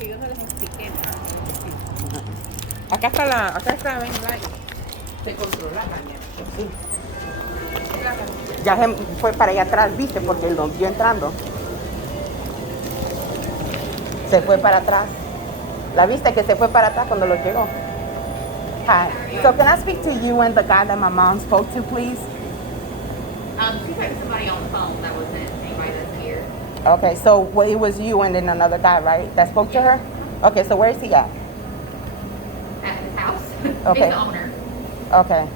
que yo no les expliqué nada. Acá está, ven, se controla la mía. Sí. Ya se fue para allá atrás, viste, porque lo vio entrando. Se fue para atrás. ¿La viste que se fue para atrás cuando lo llegó? Hi. So can I speak to you and the guy that my mom spoke to, please? She spoke to somebody on the phone that wasn't anybody that's here. Okay, so well, it was you and then another guy, right, that spoke to her? Okay, so where is he at? At his house. Okay. He's the owner. Okay.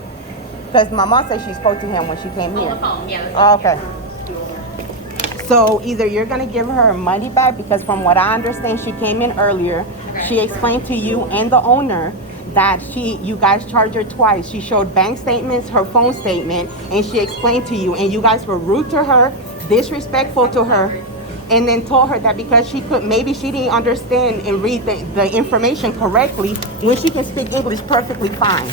Because my mom said she spoke to him when she came here. On the phone, yeah. Oh, okay. So either you're going to give her her money back, because from what I understand, she came in earlier. Okay. She explained to you and the owner that you guys charged her twice. She showed bank statements, her phone statement, and she explained to you, and you guys were rude to her, disrespectful to her, and then told her that because maybe she didn't understand and read the information correctly when she can speak English perfectly fine.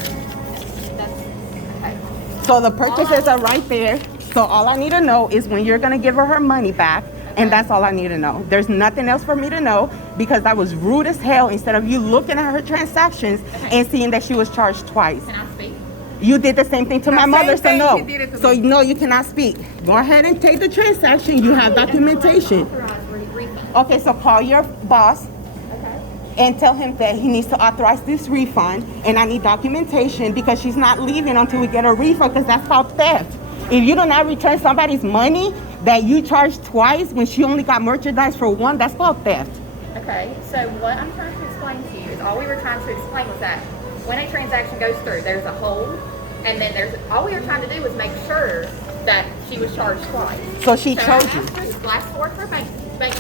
Okay. So the purchases are right there. So all I need to know is when you're going to give her her money back, and that's all I need to know. There's nothing else for me to know, because that was rude as hell instead of you looking at her transactions and seeing that she was charged twice. Can I speak? You did the same thing to my mother, so same no. thing she did it to So me. no, you cannot speak. Go ahead and take the transaction. You have documentation. Authorized refund. Okay, so call your boss Okay. and tell him that he needs to authorize this refund, and I need documentation, because she's not leaving until we get a refund, because that's called theft. If you do not return somebody's money that you charged twice when she only got merchandise for one, that's called theft. Okay, so what I'm trying to explain to you is all we were trying to explain was that when a transaction goes through, there's a hold, and then all we were trying to do was make sure that she was charged twice. So she So chose I you. asked her the last four of her bank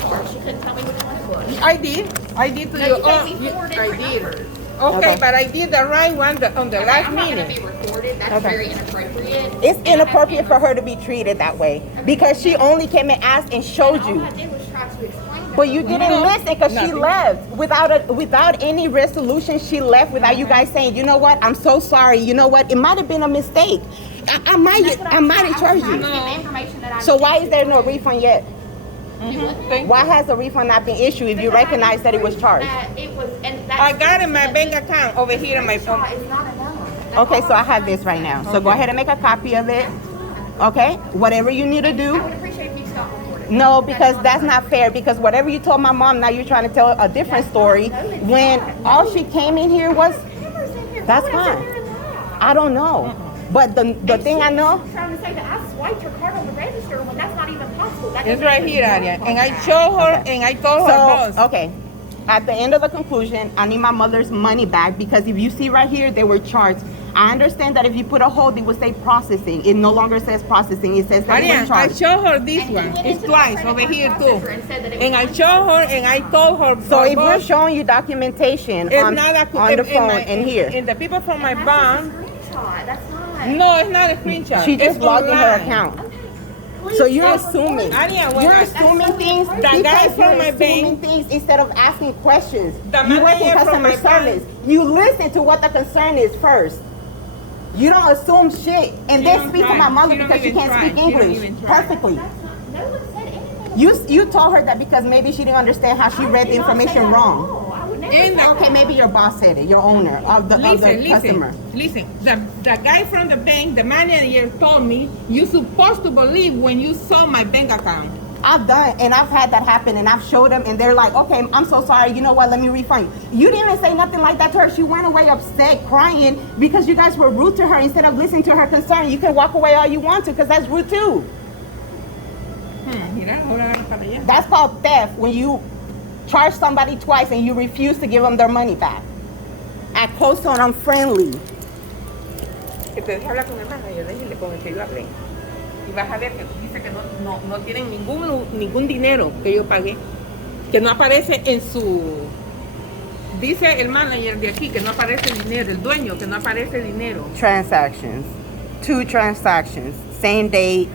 card. She couldn't tell me which one it was. I did to No, you. you gave me four I different did. numbers. Okay, Okay. but I did the right one on the Okay, last I'm not going to minute. be recorded. That's Okay. very inappropriate. It's And I have inappropriate for cameras. her to be treated that way, because she only came and asked and showed All you. I did was try to explain to But her you what- didn't listen, because she Nothing. left without any resolution. She left without you guys saying, you know what, I'm so sorry. You know what, it might have been a mistake. I might That's what have I'm charged trying you. to get the information that I So why needed is there to no prove. refund yet? Thank Why has the refund not been issued if you Because I recognize need that it was proof charged? that it was, and that's I got it in my that bank this account over here in my phone. screenshot is not enough. That's Okay, all so I I'm have trying this to right say. now. So go ahead and make a copy of it. Okay? Whatever you need to I do. would appreciate if you stopped recording. No, because that's not fair. Because whatever you told my mom, now you're trying to tell a different story. No, it's When not. all she came in here was, Cameras in here. That's Why would I sit fine. there and lie? I don't know. But the And thing I she's know, trying to say that I swiped your card on the register when that's not even possible. That It's doesn't right even here, work Aria. on And I that. showed her Okay. and I told her boss. so, okay. At the end of the conclusion, I need my mother's money back, because if you see right here, they were charged. I understand that if you put a hold, it would say processing. It no longer says processing. It says that it Ariane, was I charged. showed her this And you one. went It's into the twice credit over card here processor too. and said that it And was I one showed her and I told her. So if we're boss, showing you documentation it's on not a, the in phone my- and here, And the people from my That's bank. just a screenshot. That's not. No, it's not a screenshot. she just It's logged in her online. account. Okay. Please So you're stop assuming. recording. Ariane, when You're I- assuming so things inappropriate. The guy because from you're my assuming bank- things instead of asking questions. The You work in manager from customer my bank- service. You listen to what the concern is first. You don't assume shit and She then don't speak to try. my mother She don't because she even can't try. speak She don't English even try. perfectly. That's not, no one said anything. You told her that because maybe she didn't understand how she read the information wrong. I would never In say the- Okay, that. maybe your boss said it, your owner of the customer. Listen. The guy from the bank, the manager told me, you're supposed to believe when you saw my bank account. I've done, and I've had that happen, and I've showed them, and they're like, okay, I'm so sorry, you know what, let me refund you. You didn't even say nothing like that to her. She went away upset, crying, because you guys were rude to her instead of listening to her concern. You can walk away all you want to, because that's rude too. Mira, ahora agarra para allá. That's called theft, when you charge somebody twice and you refuse to give them their money back. Act close to and unfriendly. Que te deje hablar con el manager, déjele con el que yo hablé. Y vas a ver que dice que no tienen ningún dinero que yo pagué. Que no aparece en su... Dice el manager de aquí que no aparece dinero, el dueño que no aparece dinero. Transactions. 2 transactions. Same date,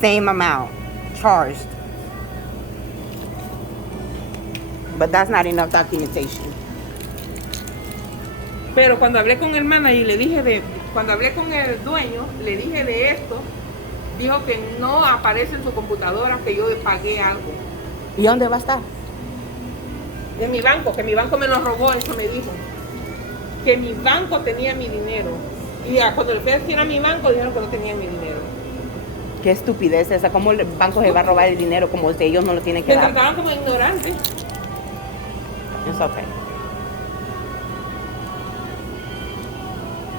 same amount. Charged. But that's not enough documentation. Pero cuando hablé con el manager, cuando hablé con el dueño, le dije de esto, dijo que no aparece en su computadora que yo pagué algo. ¿Y dónde va a estar? En mi banco, que mi banco me lo robó, eso me dijo. Que mi banco tenía mi dinero. Y cuando le fui a decir a mi banco, dijeron que no tenían mi dinero. Qué estupidez esa. ¿Cómo el banco se va a robar el dinero como si ellos no lo tienen que Me dar? trataban como ignorante. It's okay.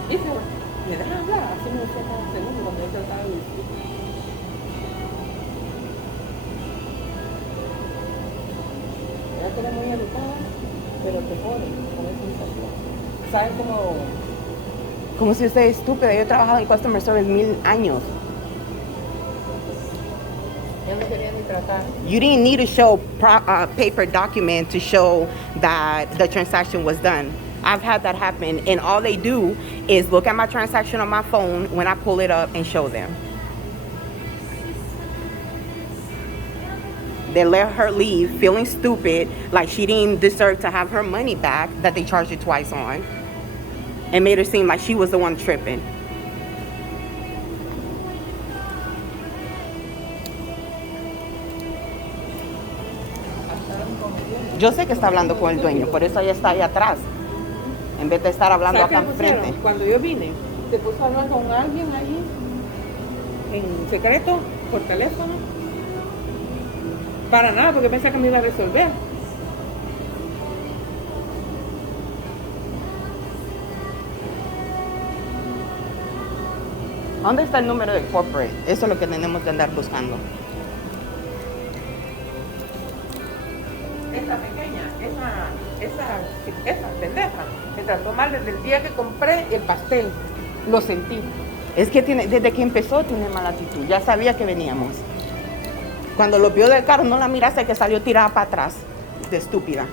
Dice, ¿me dejan hablar? Así me decía cada segundo cuando yo trataba de decir. Ya que eres muy educada, pero te joden con esa sensación. ¿Sabes cómo? Como si usted es estúpida. Yo he trabajado en customer service 1000 años. Yo no quería ni tratar. You didn't need to show paper document to show that the transaction was done. I've had that happen, and all they do is look at my transaction on my phone when I pull it up and show them. They let her leave feeling stupid, like she didn't deserve to have her money back that they charged her twice on, and made her seem like she was the one tripping. Yo sé que está hablando con el dueño, por eso ella está ahí atrás, en vez de estar hablando ¿Sabes acá qué pusieron? enfrente. Cuando yo vine, se puso a hablar con alguien ahí, en secreto, por teléfono. Para nada, porque pensé que me iba a resolver. ¿Dónde está el número de corporate? Eso es lo que tenemos que andar buscando. Esa pequeña, esa pendeja, me trató mal desde el día que compré el pastel. Lo sentí. Es que desde que empezó tiene mala actitud. Ya sabía que veníamos. Cuando lo vio del carro, no la miraste que salió tirada para atrás. De estúpida.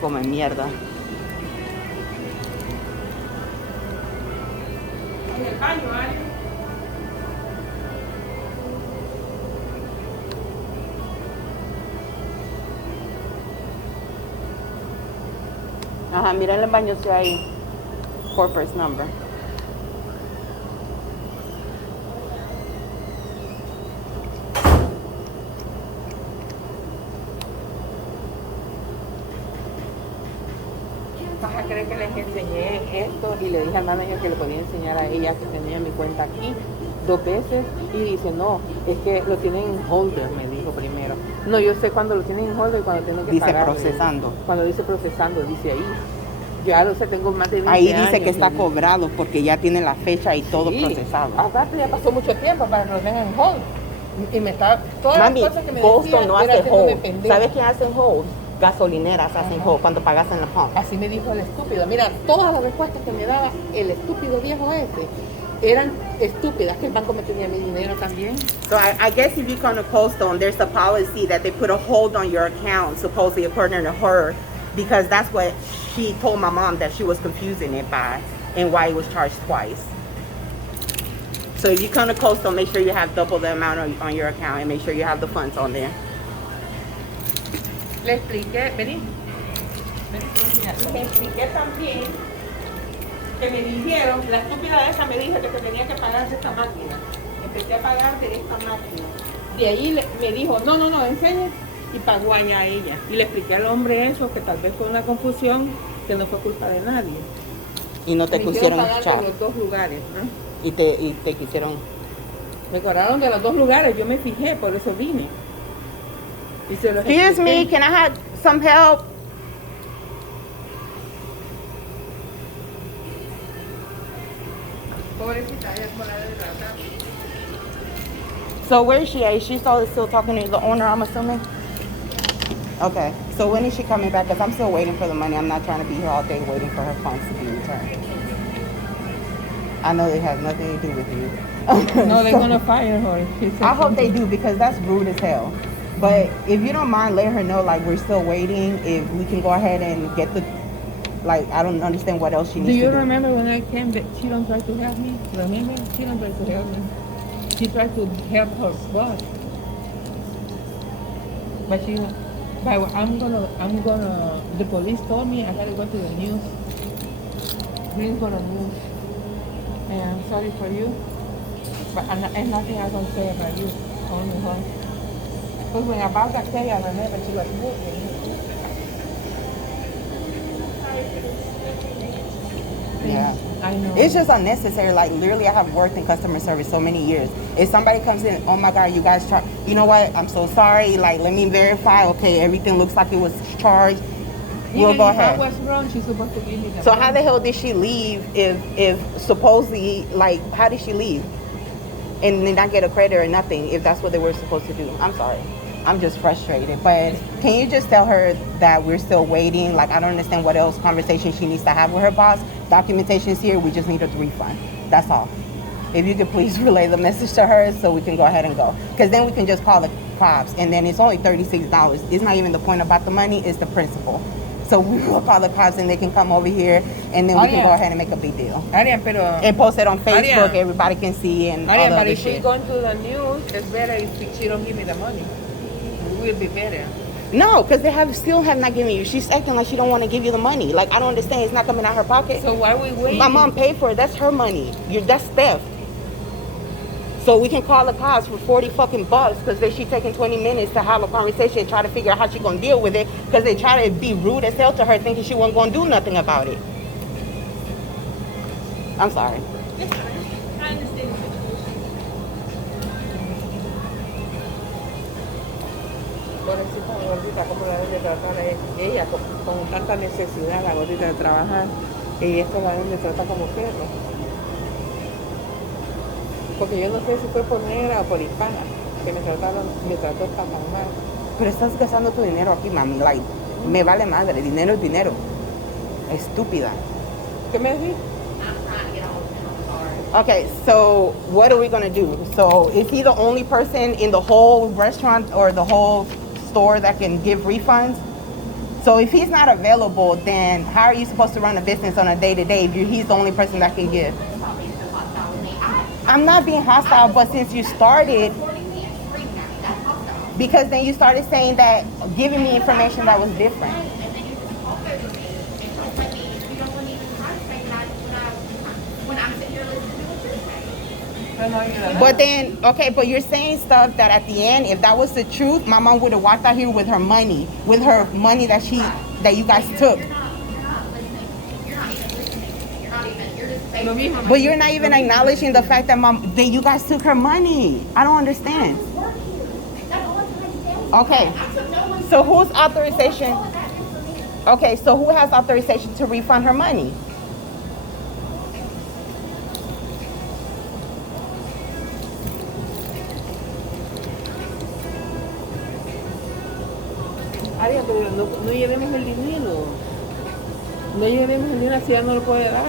Come mierda. En el baño hay. Ajá, mira en el baño si hay corporate number. Vas a creer que les enseñé esto y le dije al manager que le podía enseñar a ella que tenía mi cuenta aquí 2 veces y dice no, es que lo tienen en holder, me dijo primero. No, yo sé cuando lo tienen en holder y cuando tienen que Dice pagar. procesando. Cuando dice procesando, dice ahí. Yo ya lo sé, tengo más de 20 Ahí años. dice que está y- cobrado porque ya tiene la fecha y todo Sí, procesado. aparte ya pasó mucho tiempo para que lo tengan en hold. Y me está, todas Mami, las cosas que me Boston decían no era hace haciéndome hold. pendeja. ¿Sabes quién hace hold? Gasolineras hacen hold cuando pagas en la pump. Así me dijo el estúpido. Mira, todas las respuestas que me daba el estúpido viejo ese eran estúpidas, que el banco me tenía mi dinero también. So I guess if you come to Coldstone, there's a policy that they put a hold on your account, supposedly according to her, because that's what she told my mom that she was confusing it by and why it was charged twice. So if you come to Coldstone, make sure you have double the amount on your account and make sure you have the funds on there. Le expliqué, vení. Le expliqué también que me dijeron, la estúpida esa me dijo que se tenía que pagar de esta máquina. Empecé a pagar de esta máquina. De ahí me dijo, no, enseñe. Y pagó allá a ella. Y le expliqué al hombre eso, que tal vez fue una confusión, que no fue culpa de nadie. Y no te Me pusieron hicieron pagar chat. de los 2 lugares, ¿no? Y te quisieron. Me cobraron de los 2 lugares, yo me fijé, por eso vine. Y se los Excuse me, expliqué. can I have some help? Pobrecita, ella es por la de tratar. So where is she at? Is she still talking to the owner, I'm assuming? Okay. So when is she coming back? Because I'm still waiting for the money. I'm not trying to be here all day waiting for her funds to be returned. I know it has nothing to do with you. No, they're So, gonna fire her. She said I hope they something. do because that's rude as hell. But if you don't mind, let her know like we're still waiting. If we can go ahead and get the, like I don't understand what else she Do needs you to do. remember when I came that she don't try to help me? Remember? She don't try to help me. She tried to help her boss. But the police told me I gotta go to the news. Greensboro news. And I'm sorry for you. But there's nothing I can say about you. Only her. Because when I bought that cake, I remember she was moving. Yeah. I know. It's just unnecessary. Like, literally, I have worked in customer service so many years. If somebody comes in, oh my God, you guys charge, you know what? I'm so sorry. Like, let me verify. Okay, everything looks like it was charged. We'll go ahead. If I was wrong, she's supposed to give me the So how the hell did she leave if supposedly, like, how did she leave? And did not get a credit or nothing if that's what they were supposed to do? I'm sorry. I'm just frustrated. But can you just tell her that we're still waiting? Like, I don't understand what else conversation she needs to have with her boss. Documentation's here. We just need a refund. That's all. If you could please relay the message to her so we can go ahead and go. Because then we can just call the cops. And then it's only $36. It's not even the point about the money. It's the principle. So we will call the cops and they can come over here and then we can go ahead and make a big deal. Arian, pero... And post it on Facebook. Arian. Everybody can see and all Arian, the but other if we shit. go into the news, it's better if she don't give me the money. It will be better. No, because they still have not given you. She's acting like she don't want to give you the money. Like, I don't understand. It's not coming out her pocket. So why are we waiting? My mom paid for it. That's her money. That's theft. So we can call the cops for 40 fucking bucks because she taking 20 minutes to have a conversation and try to figure out how she gonna deal with it because they try to be rude as hell to her thinking she wasn't gonna do nothing about it. I'm sorry. I understand. Pobrecita gordita, como la deben de tratar a ella con tanta necesidad, la gordita de trabajar, y esto la deben de tratar como perro. Porque yo no sé si fue por negra o por hispana que me trató tan mal. Pero estás gastando tu dinero aquí, mami. Like, me vale madre. Dinero es dinero. Estúpida. ¿Qué me decís? I'm trying to get all of them on the card. Okay, so what are we gonna do? So is he the only person in the whole restaurant or the whole store that can give refunds? So if he's not available, then how are you supposed to run a business on a day-to-day if he's the only person that can give? Stop being so hostile with me. I'm not being hostile, but since you started, Supporting me and screaming at me. That's hostile. because then you started saying that, giving me information that was different. And then you just talk over me and don't let me, you don't want to even try to say when I'm sitting here listening to what you're saying. No, no, you know. But then, okay, but you're saying stuff that at the end, if that was the truth, my mom would have walked out here with her money that you guys took. You're not listening. You're not even listening. You're not even, you're just saying. Lo mismo. But you're not even acknowledging the fact that you guys took her money. I don't understand. Work here. That's all I'm trying to tell you. Okay, I took no one's so whose authorization? all of that information. Okay, so who has authorization to refund her money? Ariel, pero no llevemos el dinero. No llevemos el dinero si ella no lo puede dar.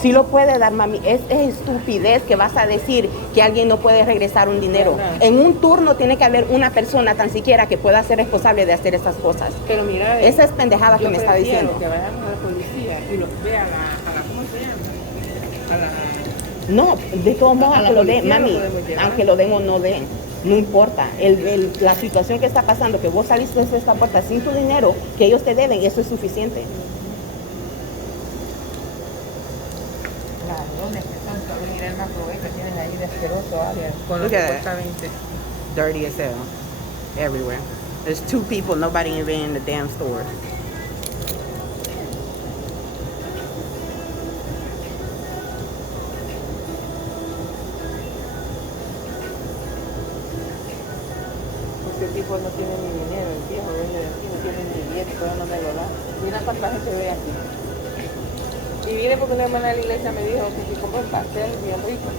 Sí lo puede dar, mami. Es estupidez que vas a decir que alguien no puede regresar un dinero. Verdad. En un turno tiene que haber una persona tan siquiera que pueda ser responsable de hacer esas cosas. Pero mira, Esa es pendejada que me está diciendo. que vayamos a la policía y lo vea a la ¿cómo se llama? A la... No, de todos modos, A la aunque lo den, policía lo mami, podemos llevar. aunque lo den o no den, no importa. La situación que está pasando, que vos saliste de esta puerta sin tu dinero, que ellos te deben, eso es suficiente. Ladrones que son, solo mirar el macro que tienen ahí de asqueroso, Ariel, con los Look at that. supuestamente. Dirty as hell, everywhere. There's two people, nobody even in the damn store. Este tipo no tiene ni dinero, el viejo dueño de aquí no tiene ni billete, todavía no me lo da. Mira cuánta gente ve aquí. Y vine porque una hermana de la iglesia me dijo que si compro el pastel bien rico.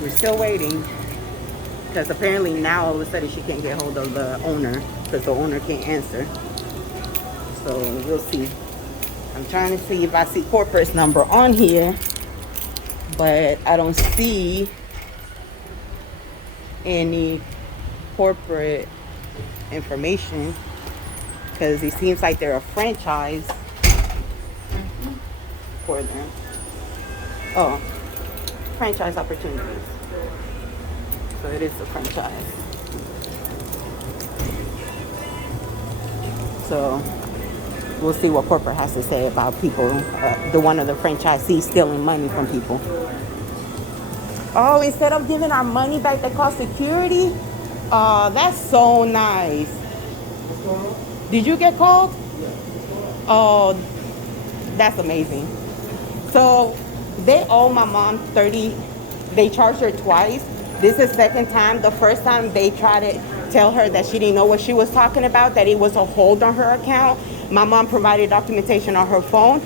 We're still waiting because apparently now all of a sudden she can't get hold of the owner because the owner can't answer. So we'll see. I'm trying to see if I see corporate's number on here, but I don't see any corporate information because it seems like they're a franchise. for them. Oh, franchise opportunities. So it is a franchise. So we'll see what corporate has to say about people, the one of the franchisees stealing money from people. Oh, instead of giving our money back that cost security? Oh, that's so nice. Did you get called? Oh, that's amazing. So they owe my mom 30, they charged her twice. This is the second time. The first time they tried to tell her that she didn't know what she was talking about, that it was a hold on her account. My mom provided documentation on her phone.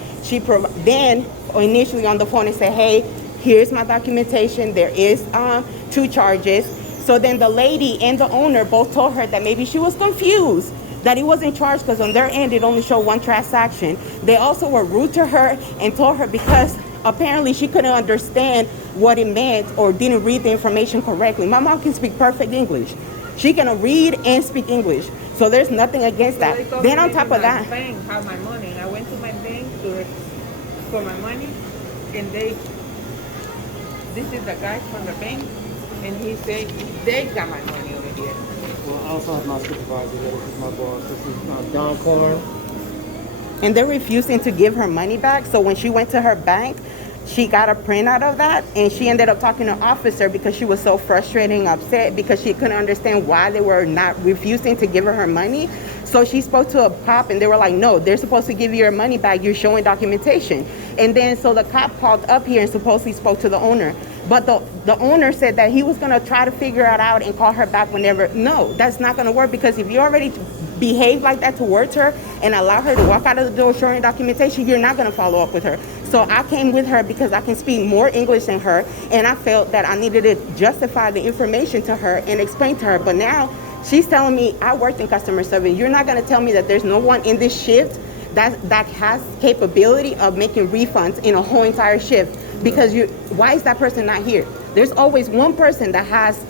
Then initially on the phone and said, hey, here's my documentation. There is 2 charges. So then the lady and the owner both told her that maybe she was confused, that it wasn't charged because on their end it only showed 1 transaction. They also were rude to her and told her because apparently she couldn't understand what it meant or didn't read the information correctly. My mom can speak perfect English. She can read and speak English. So there's nothing against that. Then on top of that, bank have my money, and I went to my bank for my money, and this is the guy from the bank, and he said they got my money over here. Well, I also have my supervisor here. This is my boss. This is Don Corn. and they're refusing to give her money back. So when she went to her bank, she got a printout of that, and she ended up talking to an officer because she was so frustrated and upset because she couldn't understand why they were not refusing to give her money. So she spoke to a cop, and they were like, no, they're supposed to give you your money back. You're showing documentation. And then so the cop called up here and supposedly spoke to the owner. But the owner said that he was going to try to figure it out and call her back whenever. No, that's not going to work, because if you already behave like that towards her and allow her to walk out of the door showing documentation, you're not going to follow up with her. So I came with her because I can speak more English than her, and I felt that I needed to justify the information to her and explain to her. But now she's telling me, I worked in customer service. You're not going to tell me that there's no one in this shift that has capability of making refunds in a whole entire shift, because why is that person not here? There's always one person that has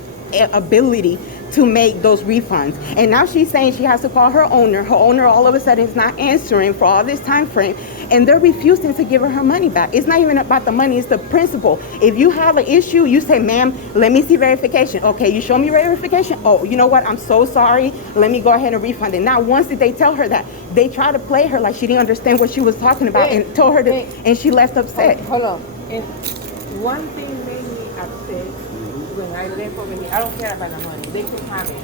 ability to make those refunds. And now she's saying she has to call her owner. Her owner all of a sudden is not answering for all this time frame, and they're refusing to give her money back. It's not even about the money, it's the principle. If you have an issue, you say, ma'am, let me see verification. Okay, you show me verification. Oh, you know what? I'm so sorry. Let me go ahead and refund it. Now, once they tell her that, they try to play her like she didn't understand what she was talking about, and told her to, and she left upset. Hold on. And one thing made me upset when I left over here. I don't care about the money. They can have it.